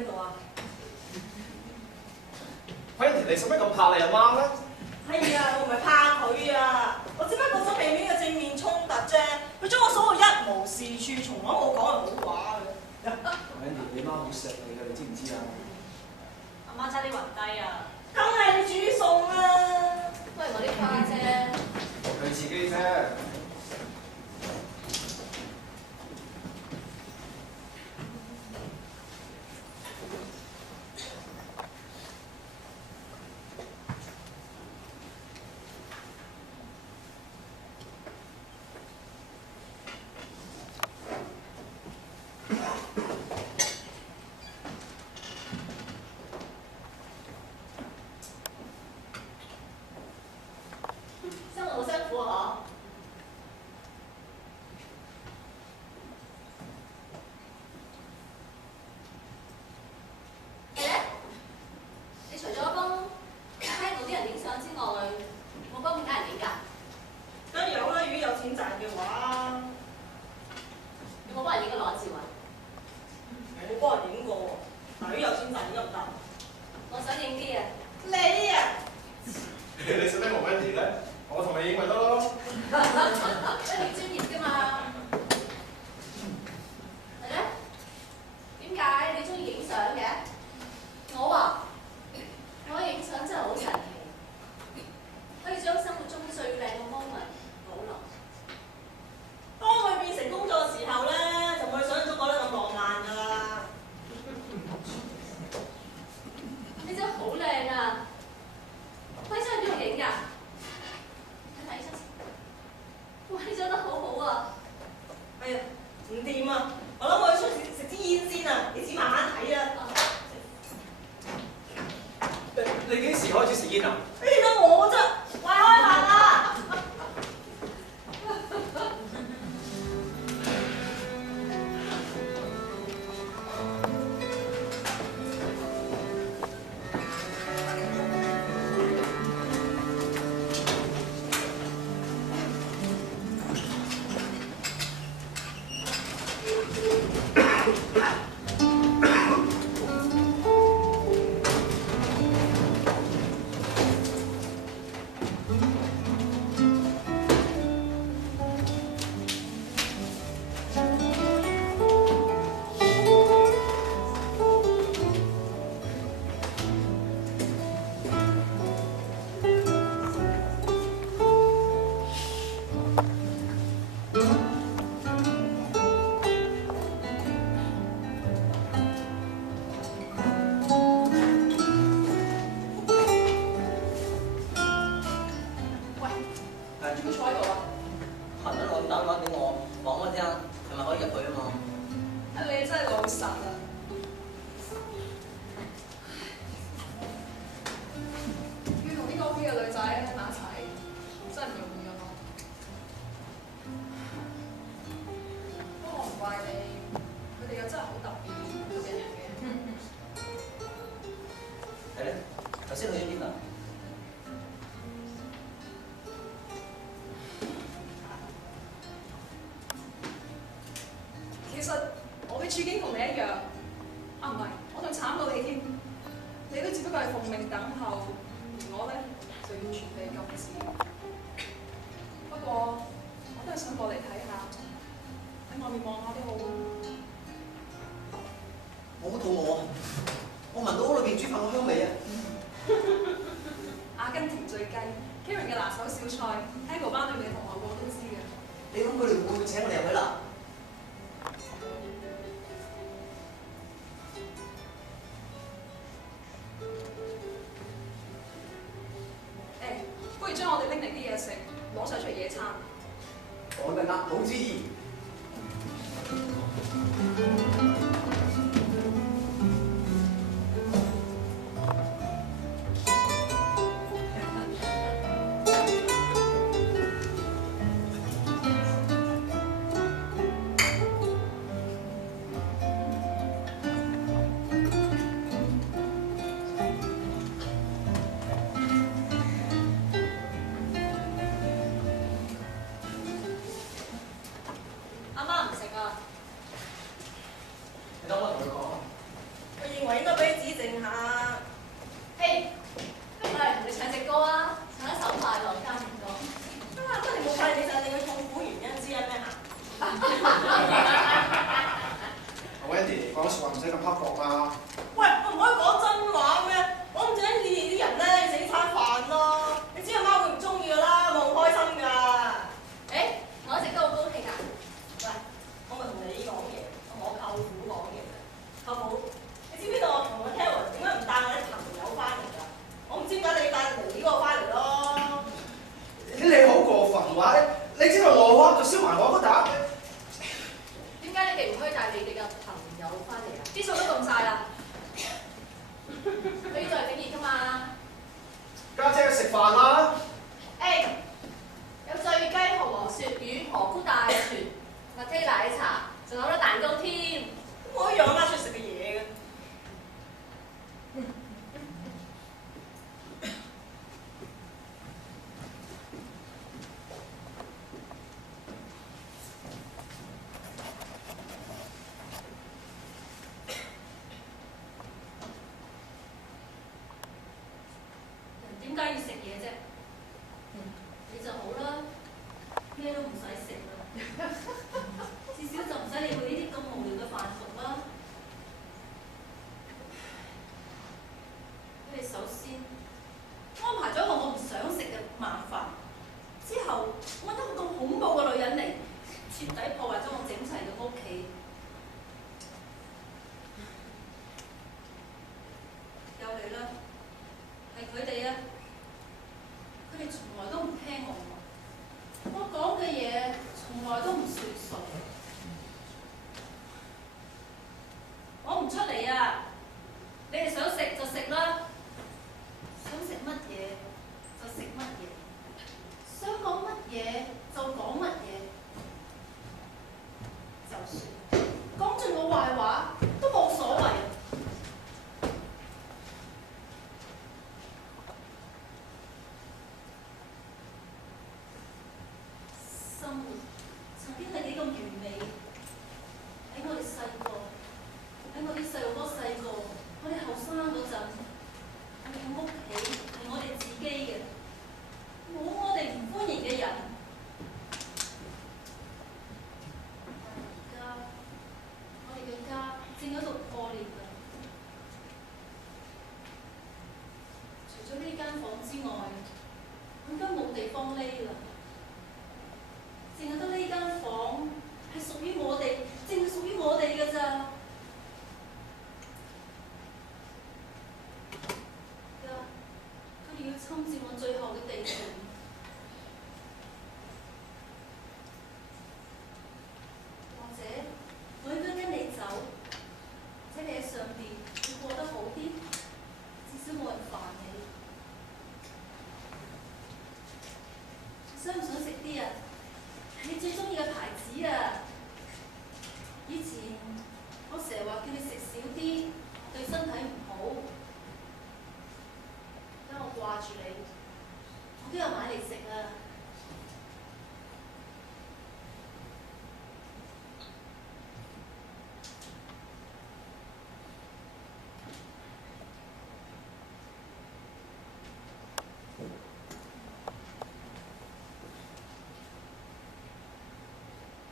喺度啊？輝兒，你使乜咁怕你阿媽咧？係啊，我唔係怕佢啊，我只不過想避免個正面衝突啫。佢將我數到一無是處，從來冇講過好話嘅。輝兒，你媽好錫你㗎，你知唔知啊？阿媽差啲暈低啊！梗係你煮餸啦，都係我啲花啫。佢自己啫。生活好辛苦啊！嗬？係咧，你除咗幫街度啲人影相之外，冇幫其他人影㗎？梗係有啦，如果有錢賺嘅話，有冇幫人影過裸照啊？冇幫人影過喎。嗱，如果有錢賺影得唔得？我想影啲啊！你啊！你使咩冇乜嘢咧？我同你影咪得咯。一定專業㗎嘛。係咧？點解你中意影相嘅？我啊，我影相真係好神奇，可以將生活中最靚嘅 moment 保留。當佢變成工作嘅時候咧，就冇你想象中講得咁浪漫㗎啦。你真係好靚啊！我喺邊度影㗎？睇睇先。哇！你做得好好啊！哎呀，唔掂啊！我諗我要出去食支煙先啊！你自己慢慢睇啊。你幾時開始食煙啊？你見到我啫，喂開飯啦！其實我嘅處境同你一樣，啊唔係，我仲慘過你添。你都只不過係奉命等候，而我咧就完全被禁止。不過我都係想過嚟睇下，喺外面望下都好。我好肚餓啊！我聞到屋裏邊煮飯嘅香味啊！阿根廷醉雞 ，Karen 嘅拿手小菜 ，Tango 班裏面嘅同學個個都知嘅。你諗佢哋會唔會請我哋入去啦？不如將我哋拎嚟啲嘢食，攞晒出嚟野餐。講得啱，好主意。靜下。嘿，不如我嚟同你唱隻歌啊，唱一首快樂家園歌。啊，當你冇快你就令佢痛苦原因之一咩嚇？阿 Wendy 講説話唔使咁刻薄啊！喂，我唔可以講真話咩？我唔想你哋啲人咧食餐飯咯。你知阿媽會唔中意㗎啦，我好開心㗎。誒，我一直都好高興啊！喂，我咪同你講嘢，同我舅父講嘢啫。舅父，你知唔知道我同個 Kevin 點解唔帶我啲朋友翻嚟㗎？我唔知點解你帶你嗰個翻嚟咯。你好過分話，你知道我就燒埋我嗰笪。點解你哋唔可以帶你哋嘅朋友翻嚟啊？啲數都凍晒啦，你再整熱㗎嘛？家姐食飯啦！誒，有醉雞、蠔皇鱈魚、蘑菇大全、麥聽奶茶，仲有粒蛋糕添。我可以養阿媽出去食嘅嘢嘅。點解要食嘢啫？你就好啦，咩都唔使食啦，至少就唔使理佢呢啲咁無聊嘅飯局啦。佢哋首先安排咗個我唔想食嘅晚飯，之後揾咗個咁恐怖嘅女人嚟，徹底破壞咗我整齊嘅屋企。又嚟啦，係佢哋啊！佢哋從來都唔聽我講嘅嘢，從來都唔算數。我唔出嚟啊！你哋想食就食啦，想食乜嘢就食乜嘢，想講乜嘢就講乜嘢，就算講盡我壞話都冇所謂。生活曾經係幾咁完美，喺我哋細個，喺我啲細路哥細個，我哋後生嗰陣，我哋嘅屋企係我哋自己嘅，冇我哋唔歡迎嘅人。但而家，我哋嘅家正喺度破裂㗎。除咗呢間房之外，更加冇地方匿啦。淨係得呢間房係屬於我哋，淨係屬於我哋㗎咋。而家佢哋要侵佔我最後嘅地盤，或者我應該跟你走，或者你喺上邊會過得好啲，至少冇人煩你。想唔想食啲啊？你最中意嘅牌子啊！以前我成日話叫你食少啲，對身體唔好。而家我掛住你，我都有買嚟食啊！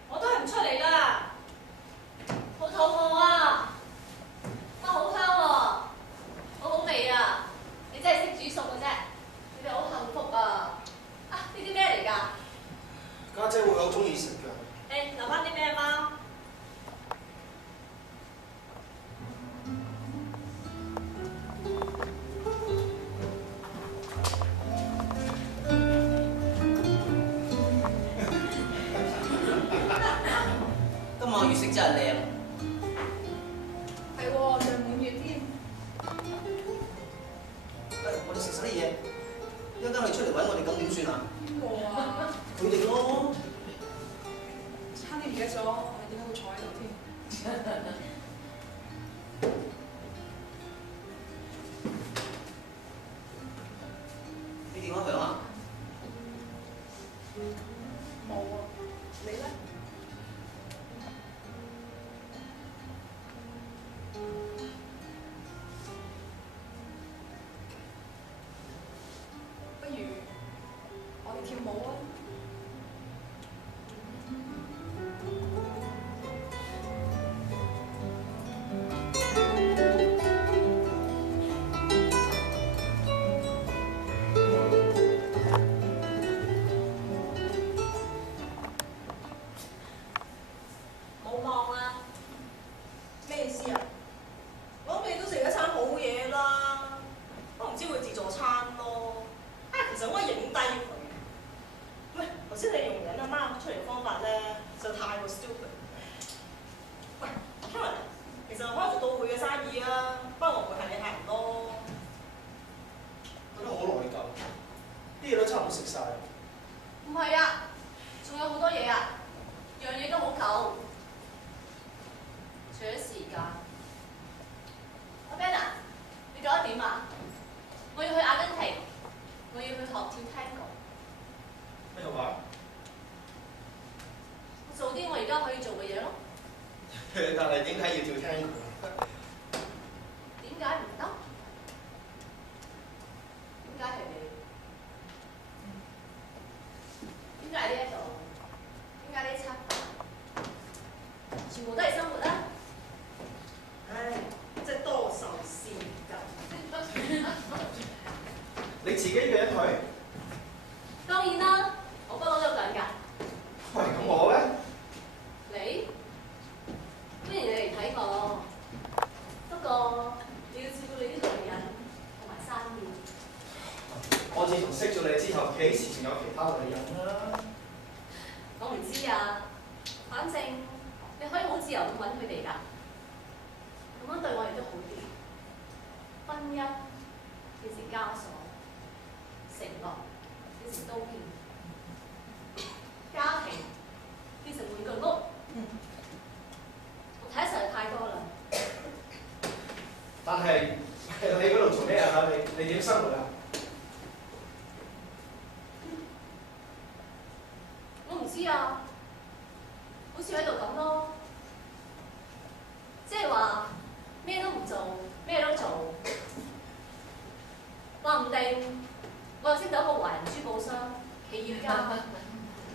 我都係唔出嚟啦，好肚餓啊！哇，好香喎，好好味啊！你真係識煮餸嘅啫，你哋好幸福啊！啊，呢啲咩嚟㗎？家姐會好中意食㗎。誒，留翻啲咩包？今晚月色真係靚。係喎，上滿月添。我哋食晒啲嘢，一陣間佢出嚟揾我哋，咁點算啊？邊個啊？佢哋咯。差啲唔記得咗，我哋點解會坐喺度添？你電話響啊？冇啊，你咧？先你用緊阿媽出嚟嘅方法咧，就太過 stupid。喂 Karen， 其實開咗到會嘅生意啊，不過我唔會係你客人咯。覺得好內疚，啲嘢都差唔多食晒。唔係啊，仲有好多嘢啊，樣嘢都好夠。除咗時間，阿 Ben 啊，你覺得點啊？我要去阿根廷，我要去學跳 Tango。咩話？我做啲我而家可以做嘅嘢咯。但係點解要跳 Tango 啊？點解唔得？點解係你？點解呢一度？點解呢餐飯？全部都係生活啦。唉，即係多愁善感。你自己一個人去？當然啦，我不嬲都咁㗎。喂，咁我咧？你？歡迎你嚟睇我，不過你要照顧你啲女人同埋生意。我自從識咗你之後，幾時仲有其他女人啦？我唔知啊，反正你可以好自由咁揾佢哋㗎，咁樣對我哋都好啲。婚姻變成枷鎖，承諾變成刀劍，家庭變成玩具屋。我睇得實在太多啦。但係你嗰度做咩啊？你點生活啊？我唔知啊，好似喺度咁咯，即係話咩都唔做，咩都做，話唔定我又識到一個華人珠寶商、企業家、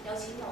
有錢佬。